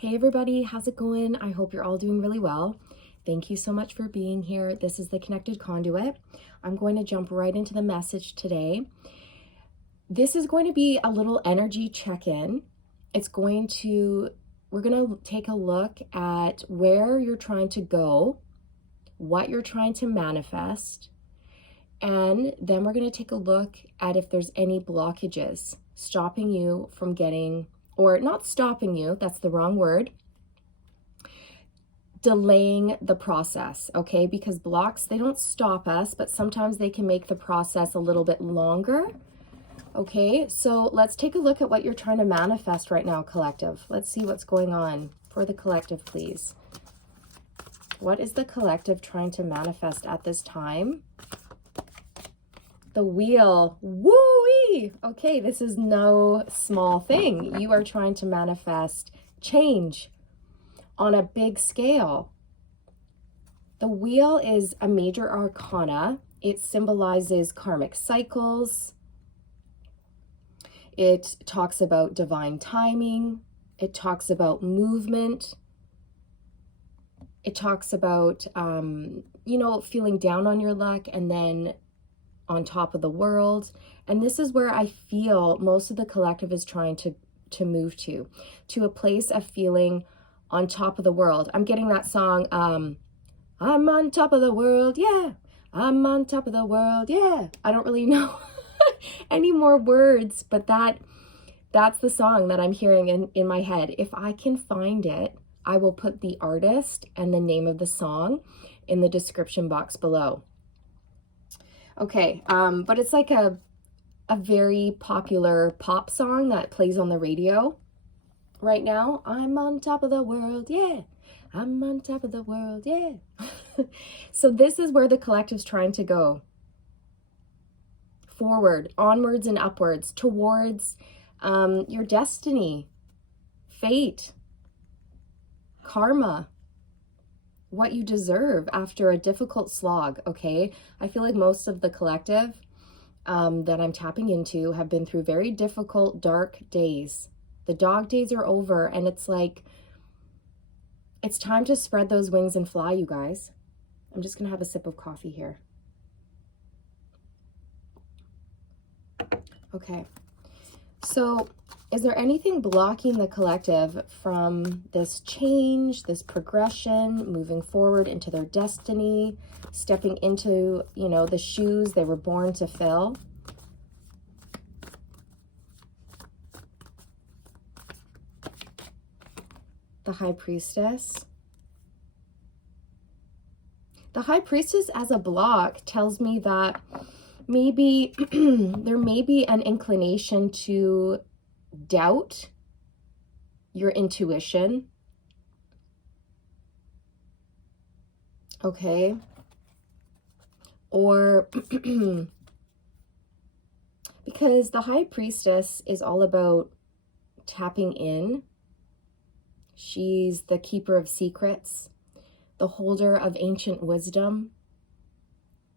Hey everybody, how's it going? I hope you're all doing really well. Thank you so much for being here. This is the Connected Conduit. I'm going to jump right into the message today. This is going to be a little energy check-in. We're going to take a look at where you're trying to go, what you're trying to manifest, and then we're going to take a look at if there's any blockages stopping you from getting, or not stopping you, that's the wrong word, delaying the process, okay? Because blocks, they don't stop us, but sometimes they can make the process a little bit longer, okay? So let's take a look at what you're trying to manifest right now, collective. Let's see what's going on for the collective, please. What is the collective trying to manifest at this time? The wheel, woo-wee! Okay, this is no small thing. You are trying to manifest change on a big scale. The wheel is a major arcana. It symbolizes karmic cycles. It talks about divine timing. It talks about movement. It talks about, feeling down on your luck and then on top of the world. And this is where I feel most of the collective is trying to move to a place of feeling on top of the world. I'm getting that song, I'm on top of the world, yeah. I'm on top of the world, yeah. I don't really know any more words, but that's the song that I'm hearing in my head. If I can find it, I will put the artist and the name of the song in the description box below. Okay, but it's like a very popular pop song that plays on the radio right now. I'm on top of the world, yeah. I'm on top of the world, yeah. So this is where the collective's trying to go. Forward, onwards and upwards, towards your destiny, fate, karma, what you deserve after a difficult slog, okay? I feel like most of the collective that I'm tapping into have been through very difficult, dark days. The dog days are over, and it's like, it's time to spread those wings and fly, you guys. I'm just gonna have a sip of coffee here. Okay, so is there anything blocking the collective from this change, this progression, moving forward into their destiny, stepping into, the shoes they were born to fill? The High Priestess. The High Priestess as a block tells me that maybe there may be an inclination to doubt your intuition, okay? Or because the High Priestess is all about tapping in. She's the keeper of secrets, the holder of ancient wisdom,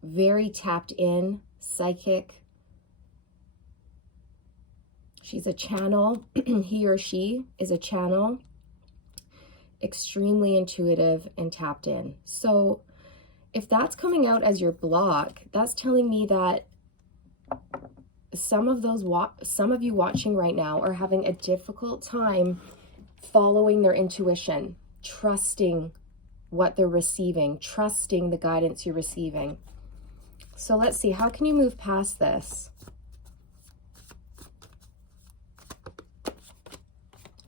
very tapped in, psychic. She's a channel. He or she is a channel, extremely intuitive and tapped in. So if that's coming out as your block, that's telling me that some of you watching right now are having a difficult time following their intuition, trusting what they're receiving, trusting the guidance you're receiving. So let's see, how can you move past this?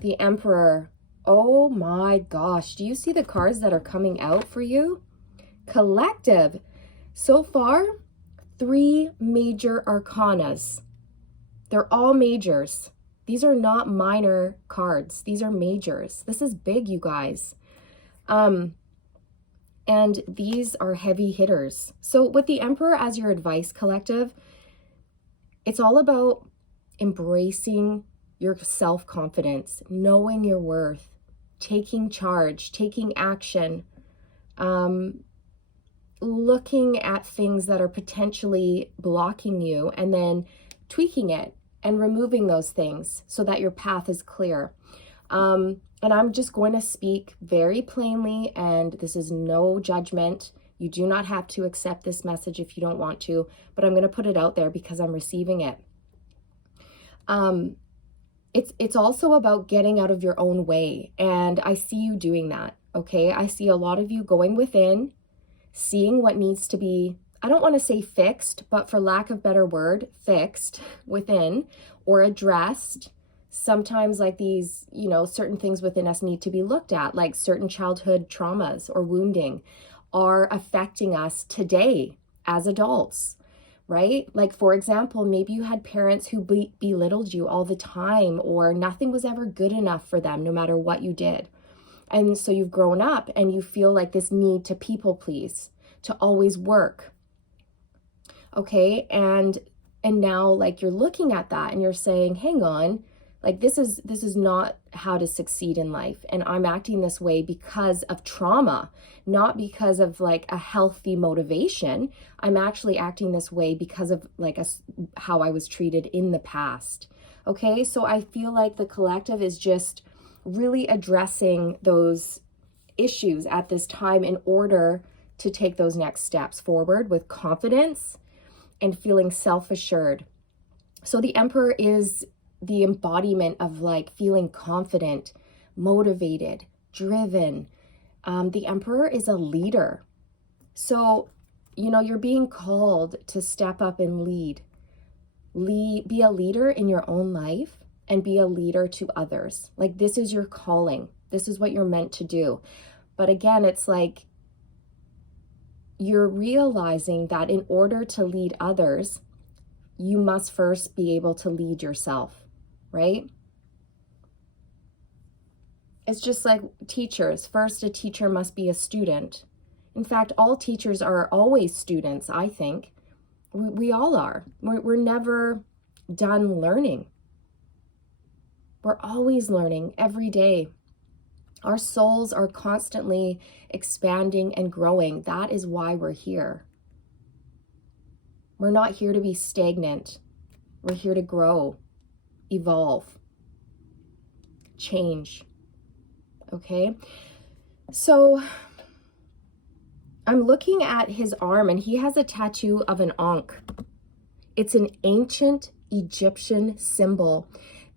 The Emperor. Oh my gosh. Do you see the cards that are coming out for you? Collective. So far, 3 major arcanas. They're all majors. These are not minor cards. These are majors. This is big, you guys. And these are heavy hitters. So with the Emperor as your advice, collective, it's all about embracing your self-confidence, knowing your worth, taking charge, taking action, looking at things that are potentially blocking you and then tweaking it and removing those things so that your path is clear. And I'm just going to speak very plainly, and this is no judgment. You do not have to accept this message if you don't want to, but I'm going to put it out there because I'm receiving it. It's also about getting out of your own way, and I see you doing that, okay? I see a lot of you going within, seeing what needs to be, I don't want to say fixed, but for lack of better word, fixed within or addressed. Sometimes like these, you know, certain things within us need to be looked at, like certain childhood traumas or wounding are affecting us today as adults, right? Like, for example, maybe you had parents who belittled you all the time, or nothing was ever good enough for them, no matter what you did. And so you've grown up and you feel like this need to people please, to always work. Okay. And now like you're looking at that and you're saying, hang on, like this is not how to succeed in life. And I'm acting this way because of trauma, not because of like a healthy motivation. I'm actually acting this way because of like how I was treated in the past. Okay. So I feel like the collective is just really addressing those issues at this time in order to take those next steps forward with confidence and feeling self-assured. So the Emperor is the embodiment of like feeling confident, motivated, driven. The Emperor is a leader. So, you know, you're being called to step up and lead. Be a leader in your own life and be a leader to others. Like this is your calling. This is what you're meant to do. But again, it's like you're realizing that in order to lead others, you must first be able to lead yourself, right? It's just like teachers. First, a teacher must be a student. In fact, all teachers are always students, I think. We all are. We're never done learning. We're always learning every day. Our souls are constantly expanding and growing. That is why we're here. We're not here to be stagnant. We're here to grow, evolve, change. Okay? So I'm looking at his arm and he has a tattoo of an ankh. It's an ancient Egyptian symbol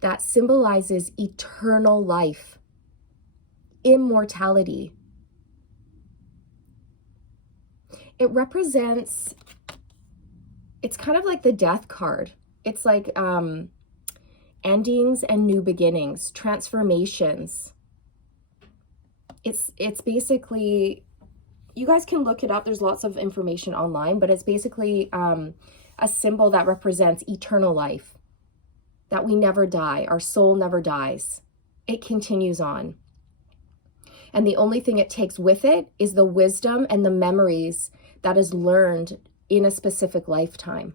that symbolizes eternal life, immortality. It represents, it's kind of like the death card. It's like endings and new beginnings, transformations. It's basically, you guys can look it up. There's lots of information online, but it's basically a symbol that represents eternal life, that we never die. Our soul never dies. It continues on. And the only thing it takes with it is the wisdom and the memories that is learned in a specific lifetime,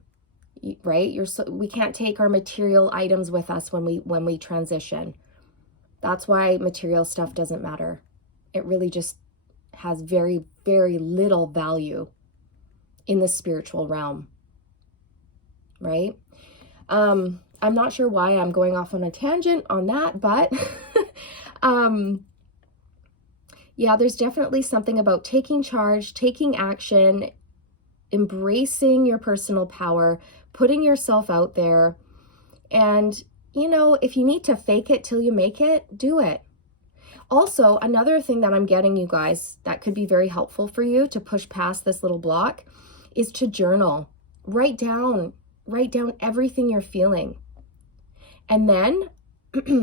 right? We can't take our material items with us when we transition. That's why material stuff doesn't matter. It really just has very, very little value in the spiritual realm, right? I'm not sure why I'm going off on a tangent on that, but yeah, there's definitely something about taking charge, taking action, embracing your personal power, putting yourself out there. And, you know, if you need to fake it till you make it, do it. Also, another thing that I'm getting, you guys, that could be very helpful for you to push past this little block is to journal. Write down everything you're feeling. And then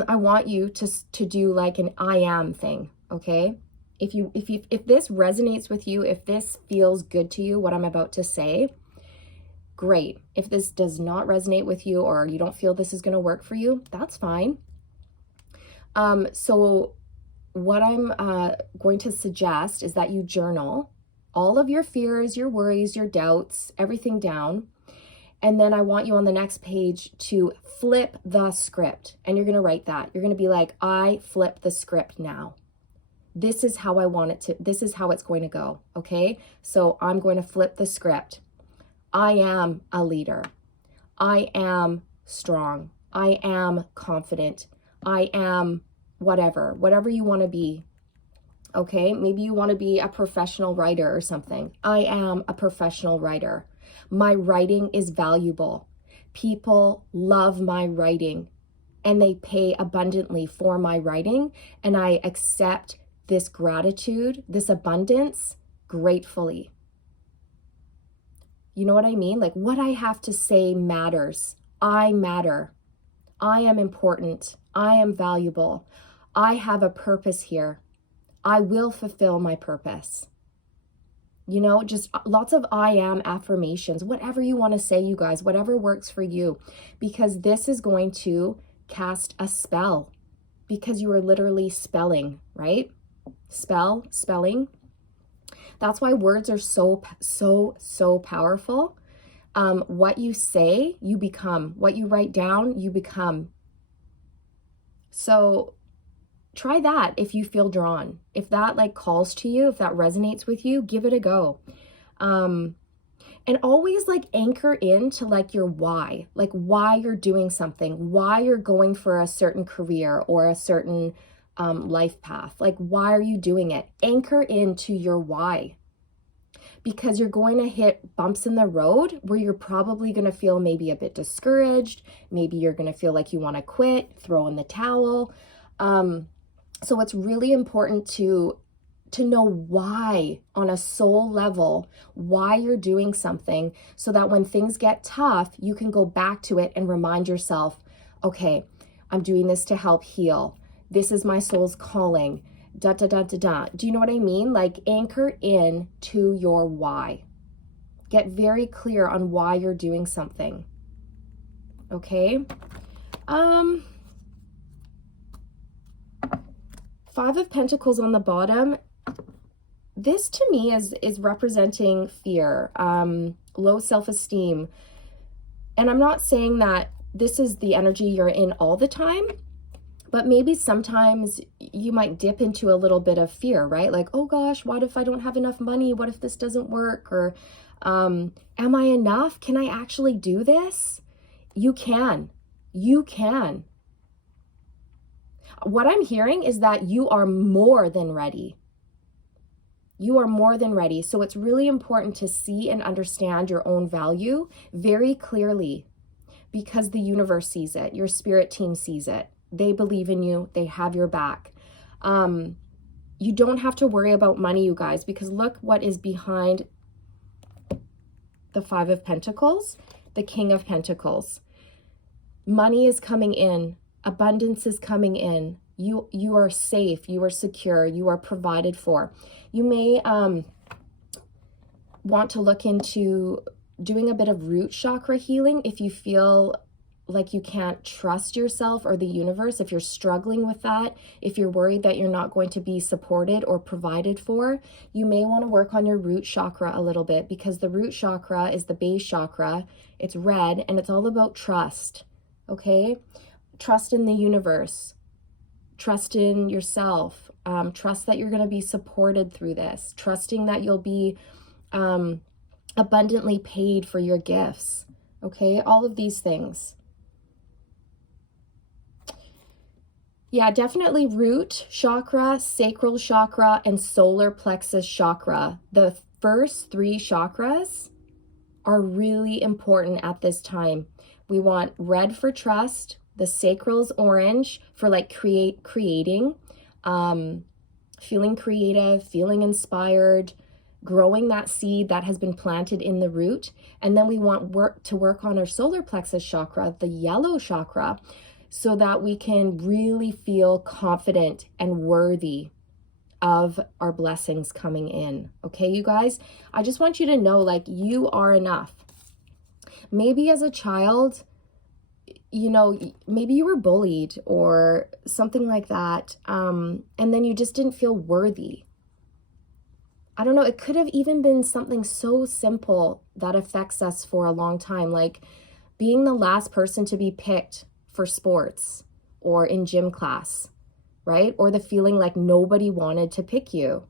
I want you to do like an I am thing, okay? If this resonates with you, if this feels good to you, what I'm about to say, great. If this does not resonate with you or you don't feel this is going to work for you, that's fine. So what I'm going to suggest is that you journal all of your fears, your worries, your doubts, everything down. And then I want you on the next page to flip the script. And you're going to write that. You're going to be like, I flip the script now. This is how I want it to, this is how it's going to go. Okay. So I'm going to flip the script. I am a leader. I am strong. I am confident. I am whatever you want to be. Okay, maybe you want to be a professional writer or something. I am a professional writer. My writing is valuable. People love my writing and they pay abundantly for my writing, and I accept this gratitude, this abundance gratefully. You know what I mean? Like, what I have to say matters. I matter. I am important. I am valuable. I have a purpose here. I will fulfill my purpose. You know, just lots of I am affirmations, whatever you want to say, you guys, whatever works for you, because this is going to cast a spell, because you are literally spelling, right? Spelling. That's why words are so powerful. What you say, you become. What you write down, you become. So try that if you feel drawn. If that like calls to you, if that resonates with you, give it a go. And always like anchor into like your why, like why you're doing something, why you're going for a certain career or a certain life path. Like, why are you doing it? Anchor into your why, because you're going to hit bumps in the road where you're probably going to feel maybe a bit discouraged. Maybe you're going to feel like you want to quit, throw in the towel. So it's really important to know why, on a soul level, why you're doing something, so that when things get tough, you can go back to it and remind yourself, okay, I'm doing this to help heal. This is my soul's calling. Da, da, da, da, da. Do you know what I mean? Like, anchor in to your why. Get very clear on why you're doing something. Okay? Five of Pentacles on the bottom. This to me is representing fear, low self-esteem. And I'm not saying that this is the energy you're in all the time, but maybe sometimes you might dip into a little bit of fear, right? Like, oh gosh, what if I don't have enough money? What if this doesn't work? Or am I enough? Can I actually do this? You can. You can. What I'm hearing is that you are more than ready. You are more than ready. So it's really important to see and understand your own value very clearly, because the universe sees it. Your spirit team sees it. They believe in you. They have your back. You don't have to worry about money, you guys, because look what is behind the Five of Pentacles, the King of Pentacles. Money is coming in. Abundance is coming in. You are safe. You are secure. You are provided for. You may want to look into doing a bit of root chakra healing if you feel like you can't trust yourself or the universe. If you're struggling with that, if you're worried that you're not going to be supported or provided for, you may want to work on your root chakra a little bit, because the root chakra is the base chakra. It's red and it's all about trust. Okay? Trust in the universe. Trust in yourself. Trust that you're going to be supported through this. Trusting that you'll be abundantly paid for your gifts. Okay? All of these things. Yeah, definitely root chakra, sacral chakra, and solar plexus chakra. The first three chakras are really important at this time. We want red for trust. The sacral's orange for like creating, feeling creative, feeling inspired, growing that seed that has been planted in the root. And then we want to work on our solar plexus chakra, the yellow chakra, so that we can really feel confident and worthy of our blessings coming in. Okay, you guys? I just want you to know, like, you are enough. Maybe as a child, you know, maybe you were bullied or something like that, and then you just didn't feel worthy. I don't know, it could have even been something so simple that affects us for a long time, like being the last person to be picked for sports or in gym class, right? Or the feeling like nobody wanted to pick you,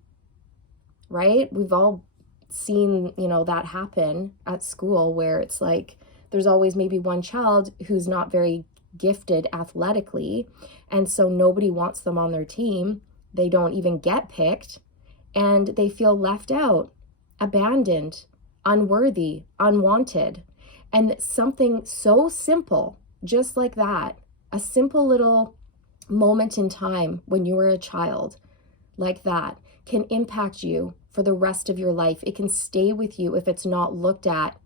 right? We've all seen, you know, that happen at school, where it's like there's always maybe one child who's not very gifted athletically, and so nobody wants them on their team. They don't even get picked, and they feel left out, abandoned, unworthy, unwanted. And something so simple, just like that, a simple little moment in time when you were a child, like that, can impact you for the rest of your life. It can stay with you if it's not looked at,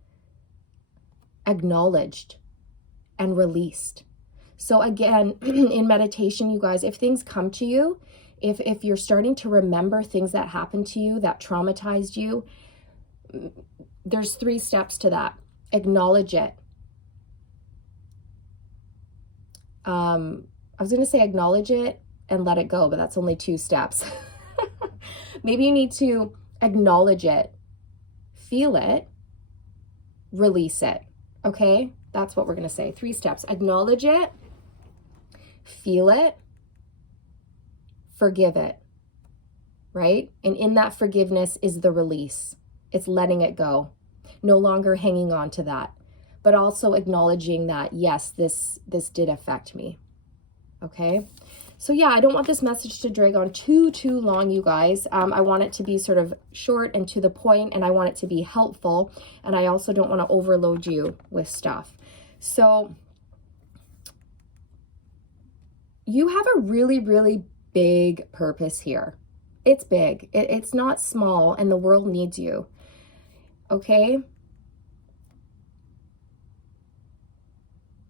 acknowledged, and released. So again, in meditation, you guys, if things come to you, if you're starting to remember things that happened to you that traumatized you, there's 3 steps to that. Acknowledge it. I was going to say acknowledge it and let it go, but that's only 2 steps. Maybe you need to acknowledge it, feel it, release it. Okay? That's what we're going to say. 3 steps. Acknowledge it, feel it, forgive it. Right? And in that forgiveness is the release. It's letting it go. No longer hanging on to that. But also acknowledging that, yes, this did affect me. Okay? So yeah, I don't want this message to drag on too long, you guys. I want it to be sort of short and to the point, and I want it to be helpful, and I also don't want to overload you with stuff. So you have a really, really big purpose here. It's big. It's not small, and the world needs you. Okay?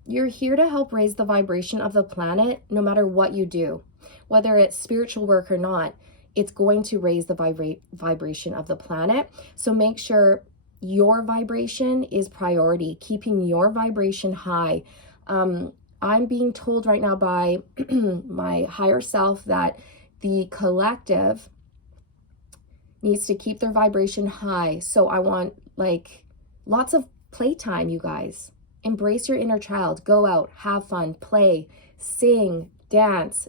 You're here to help raise the vibration of the planet no matter what you do. Whether it's spiritual work or not, it's going to raise the vibration of the planet. So make sure your vibration is priority, keeping your vibration high. I'm being told right now by my higher self that the collective needs to keep their vibration high. So I want like lots of playtime, you guys. Embrace your inner child. Go out, have fun, play, sing, dance,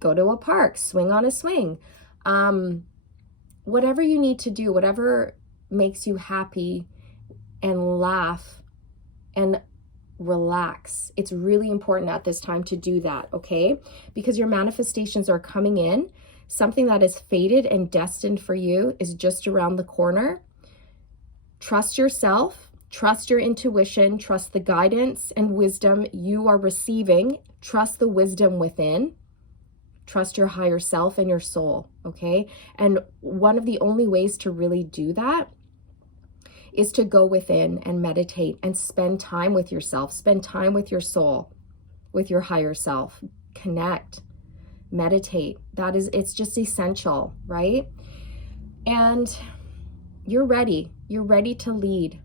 go to a park, swing on a swing. Whatever you need to do, whatever makes you happy, and laugh and relax. It's really important at this time to do that, okay? Because your manifestations are coming in. Something that is fated and destined for you is just around the corner. Trust yourself. Trust your intuition, trust the guidance and wisdom you are receiving, trust the wisdom within, trust your higher self and your soul, okay? And one of the only ways to really do that is to go within and meditate and spend time with yourself, spend time with your soul, with your higher self, connect, meditate. It's just essential, right? And you're ready to lead.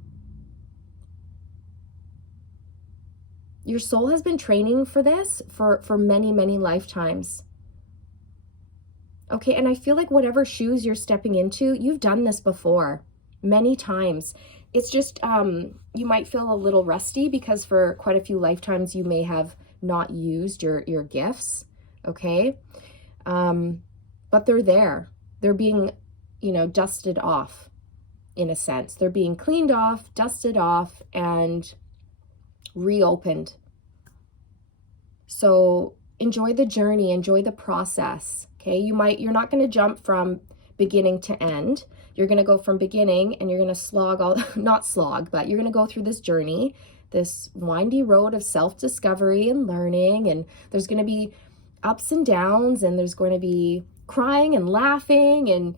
Your soul has been training for this for many, many lifetimes. Okay, and I feel like whatever shoes you're stepping into, you've done this before many times. It's just, you might feel a little rusty because for quite a few lifetimes you may have not used your gifts, okay? But they're there. They're being, dusted off in a sense. They're being cleaned off, dusted off, and reopened. So enjoy the journey, enjoy the process. Okay, you're not going to jump from beginning to end. You're going to go from beginning and you're going to not slog, but you're going to go through this journey, this windy road of self-discovery and learning. And there's going to be ups and downs, and there's going to be crying and laughing, and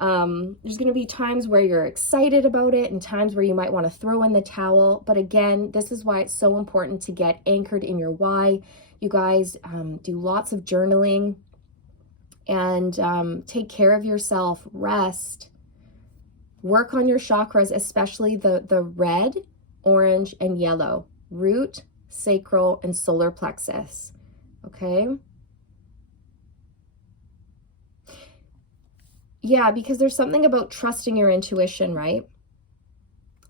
there's going to be times where you're excited about it and times where you might want to throw in the towel. But again, this is why it's so important to get anchored in your why. You guys, do lots of journaling and take care of yourself, rest, work on your chakras, especially the red, orange, and yellow, root, sacral, and solar plexus. Okay? Yeah, because there's something about trusting your intuition, right?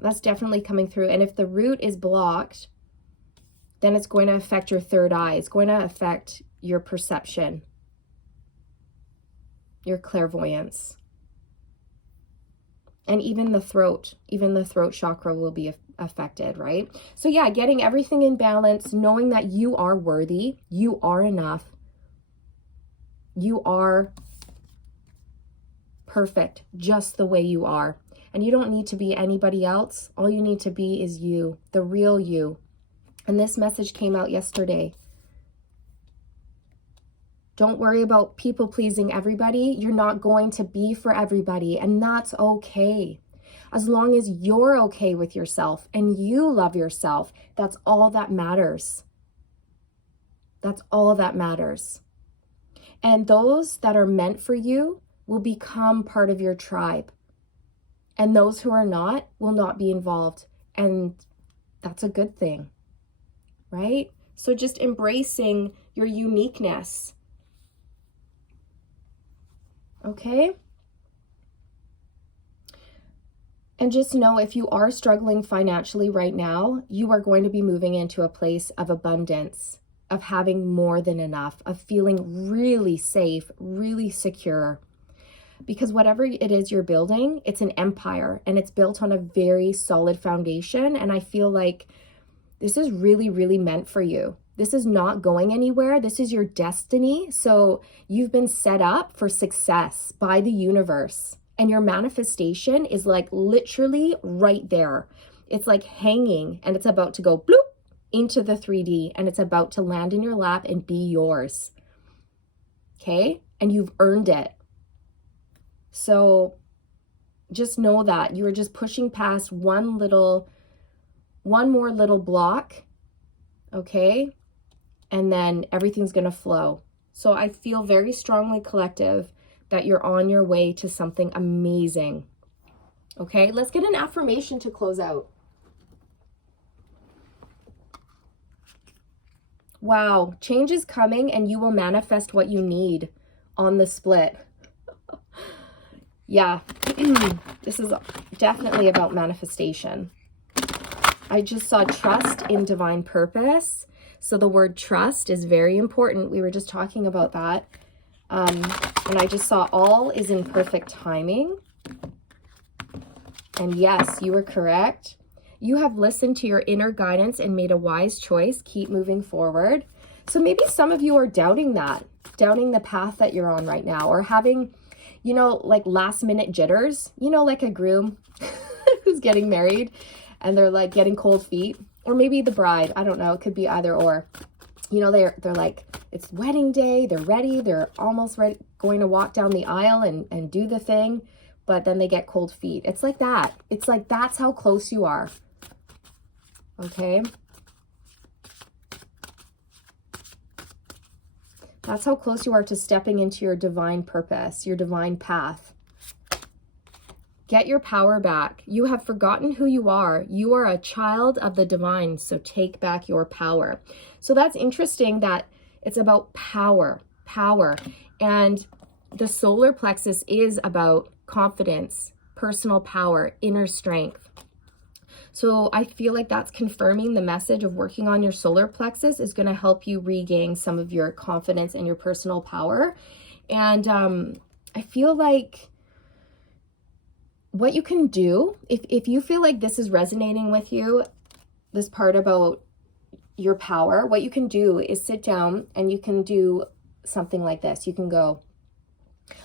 That's definitely coming through. And if the root is blocked, then it's going to affect your third eye. It's going to affect your perception, your clairvoyance. And even the throat chakra will be affected, right? So yeah, getting everything in balance, knowing that you are worthy, you are enough, you are perfect just the way you are. And you don't need to be anybody else. All you need to be is you, the real you. And this message came out yesterday. Don't worry about people pleasing everybody. You're not going to be for everybody, and that's okay. As long as you're okay with yourself and you love yourself, that's all that matters. That's all that matters. And those that are meant for you will become part of your tribe. And those who are not will not be involved. And that's a good thing, right? So just embracing your uniqueness. Okay? And just know, if you are struggling financially right now, you are going to be moving into a place of abundance, of having more than enough, of feeling really safe, really secure. Because whatever it is you're building, it's an empire and it's built on a very solid foundation. And I feel like this is really, really meant for you. This is not going anywhere. This is your destiny. So you've been set up for success by the universe. And your manifestation is like literally right there. It's like hanging and it's about to go bloop into the 3D and it's about to land in your lap and be yours. Okay? And you've earned it. So just know that you are just pushing past one more little block, okay? And then everything's going to flow. So I feel very strongly, collective, that you're on your way to something amazing. Okay, let's get an affirmation to close out. Wow, change is coming and you will manifest what you need on the split. Yeah, this is definitely about manifestation. I just saw trust in divine purpose. So the word trust is very important. We were just talking about that. And I just saw all is in perfect timing. And yes, you were correct. You have listened to your inner guidance and made a wise choice. Keep moving forward. So maybe some of you are doubting that, doubting the path that you're on right now, or having, like last minute jitters, like a groom who's getting married and they're like getting cold feet, or maybe the bride. I don't know. It could be either or. They're like, it's wedding day. They're ready. They're almost ready, going to walk down the aisle and do the thing. But then they get cold feet. It's like that. It's like, that's how close you are. Okay. That's how close you are to stepping into your divine purpose, your divine path. Get your power back. You have forgotten who you are. You are a child of the divine, so take back your power. So that's interesting that it's about power. And the solar plexus is about confidence, personal power, inner strength. So I feel like that's confirming the message of working on your solar plexus is going to help you regain some of your confidence and your personal power. And I feel like what you can do, if you feel like this is resonating with you, this part about your power, what you can do is sit down and you can do something like this. You can go,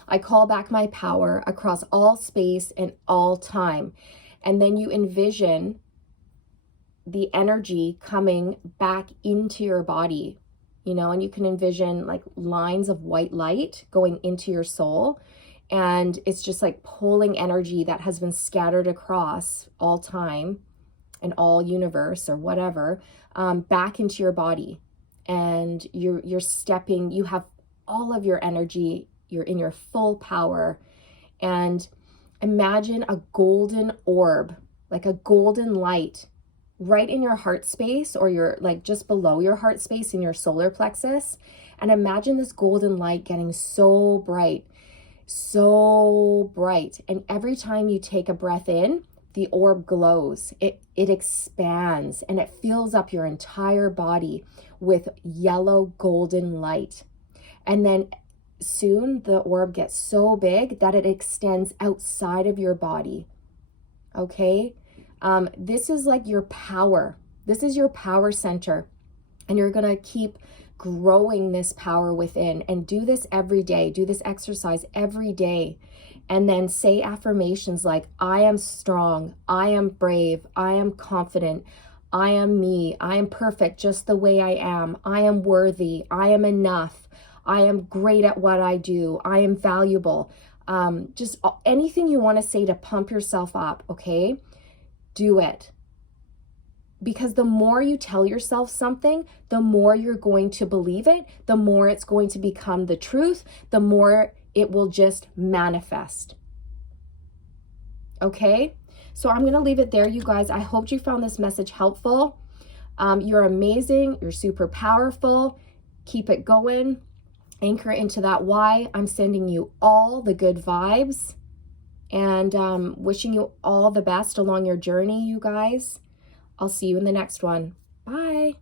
I call back my power across all space and all time. And then you envision the energy coming back into your body, and you can envision like lines of white light going into your soul. And it's just like pulling energy that has been scattered across all time and all universe or whatever, back into your body. And you're stepping, you have all of your energy, you're in your full power. And imagine a golden orb, like a golden light right in your heart space, or your like just below your heart space in your solar plexus. And imagine this golden light getting so bright. And every time you take a breath in, the orb glows, it expands, and it fills up your entire body with yellow golden light. And then soon the orb gets so big that it extends outside of your body. Okay? This is like your power. This is your power center. And you're going to keep growing this power within, and do this every day. Do this exercise every day. And then say affirmations like, I am strong, I am brave, I am confident, I am me, I am perfect just the way I am, I am worthy, I am enough, I am great at what I do, I am valuable. Just anything you want to say to pump yourself up, okay? Do it. Because the more you tell yourself something, the more you're going to believe it, the more it's going to become the truth, the more it will just manifest. Okay? So I'm going to leave it there, you guys. I hope you found this message helpful. You're amazing. You're super powerful. Keep it going. Anchor into that why. I'm sending you all the good vibes, and wishing you all the best along your journey, you guys. I'll see you in the next one. Bye.